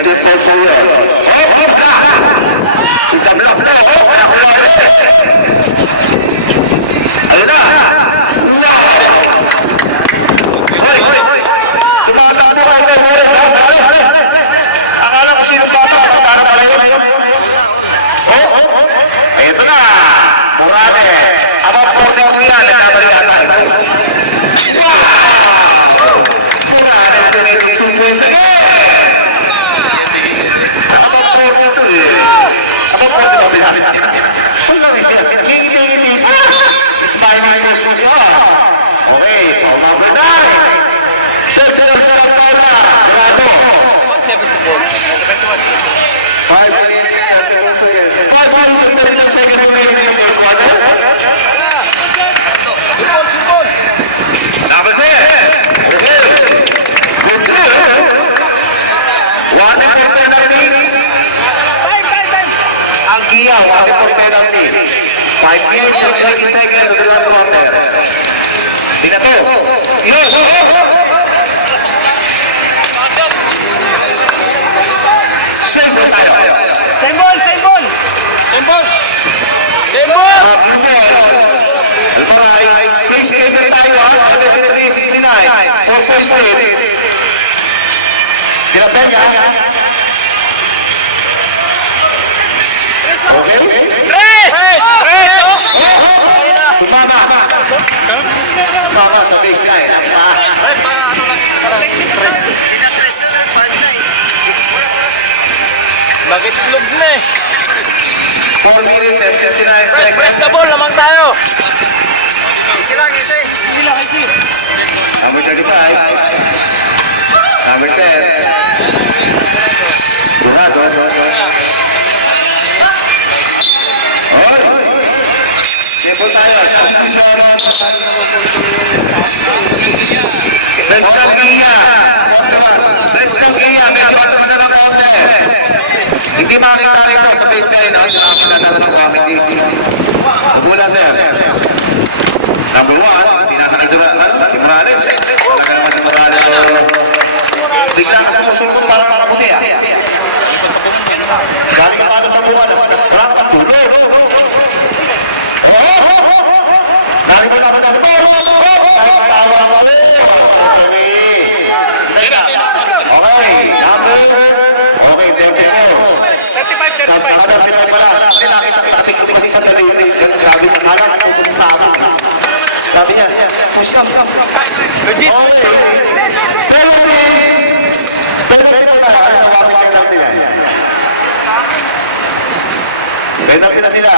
to Portugal. Isang block na. Ayun na. Tumatakbo ka ito. Akala ko sino ba ito? Para pala yun. Ito na. Murade. Abang porting ko yan. Nagkabalikan na ito. Murade. Ito na ito. Sige. Smiling po siya. Okay, pumabunay. Third class na lang pala. Bravo. 5 minutes. 5 minutes and 30 seconds remaining in the first quarter. Number 10. Okay. Good through. One for penalty. Time. Ang Kia, one for penalty. 5 minutes and 30 seconds of the last quarter. Dinato. Save po tayo. Same ball! Almaray, free skater tayo ha, 73-69. 4 points straight. Dinato niya. Okay. Tumama sa baseline. Bakit log na eh? 4 minutes and 59 seconds. Press the ball lamang tayo. Easy lang. Number 35. Number 10. Burado. Simple tayo. Nostalgia. Medyo matro na ng konti. Hindi makikita rin sa baseline. Nakakita na ng gamit dito. Mula sir. Number 1. Tinasakay doon na. Morales. Wala ka naman si Morales. Bigla ka sumusulong para nakaputi ah. Dahil ka pata sa buwan. Wala ka tulog. Dahil mo naman ang tawa mo. Okay, number. Okay, thank you. 35. Kasi nakita natin ko kasi sa dali. Sabi ko, alam ko kung sa amin. Sabi niya, push up. Okay. Penalty na sila.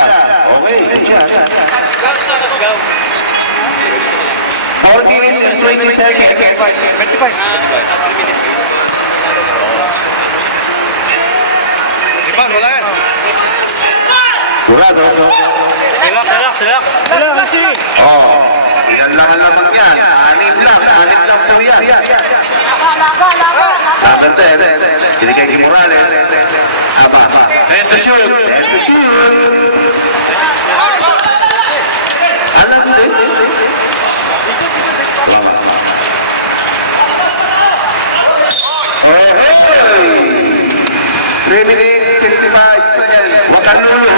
Okay, let's go. 4 minutes and 20 seconds. 25. Kurado. Relax. Oh, ilan lang lamang yan. 6 lang po yan. Number 10. Binigay kay Morales. Aba. And to shoot. Alam din. 3 minutes, 55 seconds. Makalulo.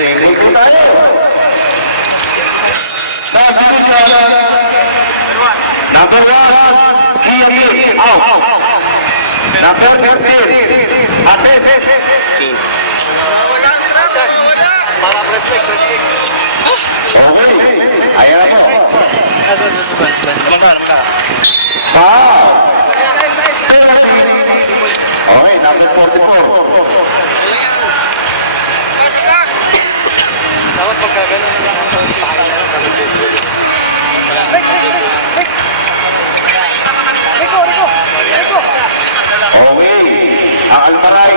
Singling po tayo. Number 1, Kia out. Number 15, Ate. Para press kick. Okay, ayan po. Foul. Okay, number 44. Dapat pagkaganon lang ang tayo na lang. Rico! Okay, ang Almaray,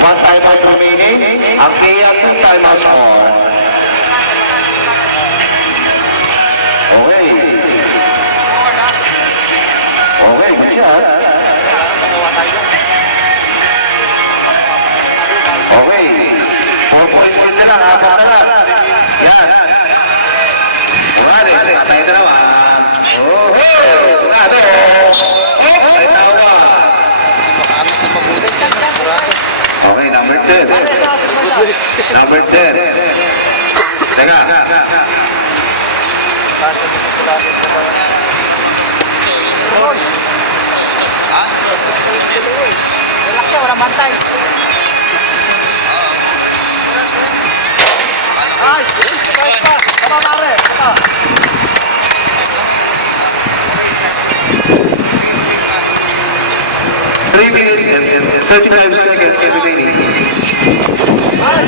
1 timeout remaining. Ang Kaya, 2 timeouts more. Okay. Okay, good shot. lang, apat na lang. Yan. Morales, tayo dalawa. Oh, sigurado. May tawa. Okay, number 10. Number 10. Teka. Pasok dito ko lang ito ba? Relax siya, walang bantay. Ay, guys pa. Tama mare. Tama. 3 minutes and 35 seconds remaining. Ay,